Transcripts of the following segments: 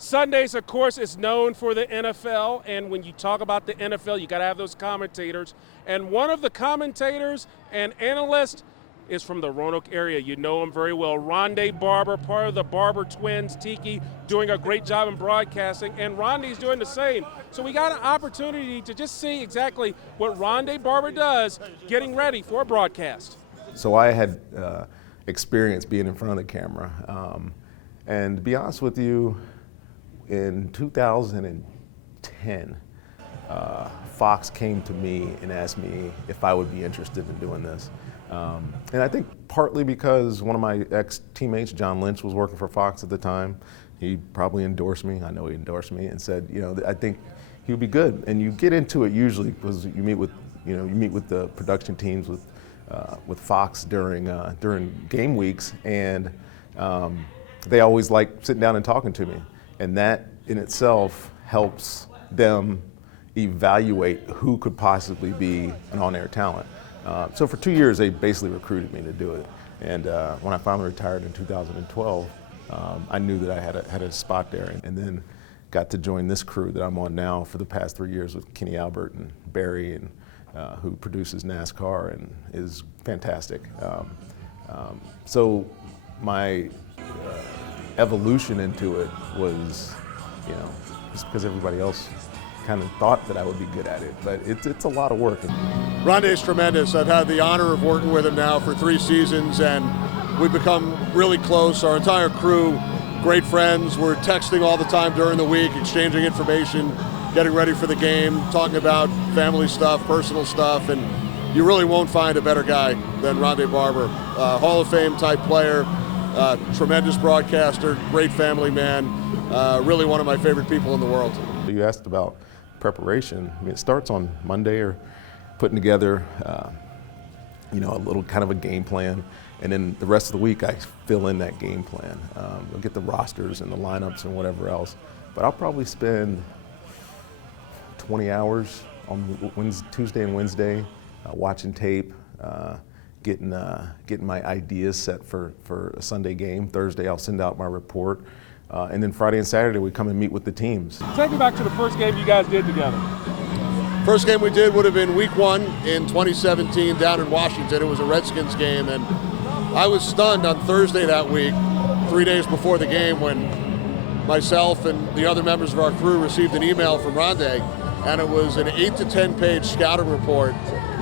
Sundays, of course, is known for the NFL, and when you talk about the NFL, you got to have those commentators. And one of the commentators and analysts is from the Roanoke area. You know him very well. Ronde Barber, part of the Barber twins. Tiki doing a great job in broadcasting, and Ronde's doing the same. So we got an opportunity to just see exactly what Ronde Barber does getting ready for a broadcast. So I had experience being in front of the camera. And to be honest with you, in 2010, Fox came to me and asked me if I would be interested in doing this. And I think partly because one of my ex-teammates, John Lynch, was working for Fox at the time. He probably endorsed me. I know he endorsed me and said, you know, I think he would be good. And you get into it usually because you meet with the production teams with Fox during game weeks, and they always like sitting down and talking to me. And that in itself helps them evaluate who could possibly be an on-air talent. So for 2 years, they basically recruited me to do it. And when I finally retired in 2012, I knew that I had a spot there, and then got to join this crew that I'm on now for the past 3 years with Kenny Albert and Barry, and who produces NASCAR and is fantastic. So my evolution into it was, just because everybody else kind of thought that I would be good at it, but it's a lot of work. Ronde's tremendous. I've had the honor of working with him now for 3 seasons, and we've become really close. Our entire crew, great friends. We're texting all the time during the week, exchanging information, getting ready for the game, talking about family stuff, personal stuff, and you really won't find a better guy than Ronde Barber. Hall of Fame type player, tremendous broadcaster, great family man, really one of my favorite people in the world. You asked about preparation. I mean, it starts on Monday, or putting together a little kind of a game plan, and then the rest of the week I fill in that game plan. I'll get the rosters and the lineups and whatever else, but I'll probably spend 20 hours on Tuesday and Wednesday watching tape, getting my ideas set for a Sunday game. Thursday I'll send out my report, and then Friday and Saturday we come and meet with the teams. Take me back to the first game you guys did together. First game we did would have been week 1 in 2017 down in Washington. It was a Redskins game, and I was stunned on Thursday that week, 3 days before the game, when myself and the other members of our crew received an email from Ronde, and it was an 8 to 10 page scouting report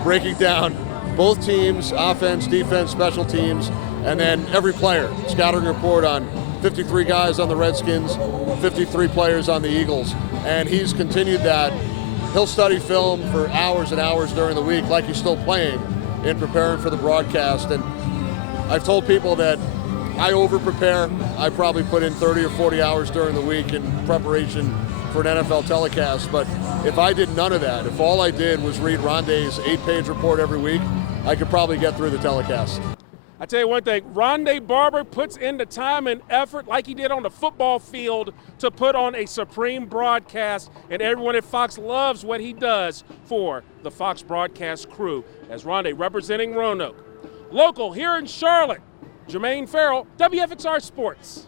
breaking down both teams, offense, defense, special teams, and then every player. Scouting report on 53 guys on the Redskins, 53 players on the Eagles, and he's continued that. He'll study film for hours and hours during the week, like he's still playing, in preparing for the broadcast. And I've told people that I over-prepare. I probably put in 30 or 40 hours during the week in preparation for an NFL telecast. But if I did none of that, if all I did was read Ronde's 8-page report every week, I could probably get through the telecast. I tell you one thing, Ronde Barber puts in the time and effort like he did on the football field to put on a supreme broadcast, and everyone at Fox loves what he does for the Fox broadcast crew. As Ronde representing Roanoke. Local here in Charlotte, Jermaine Ferrell, WFXR Sports.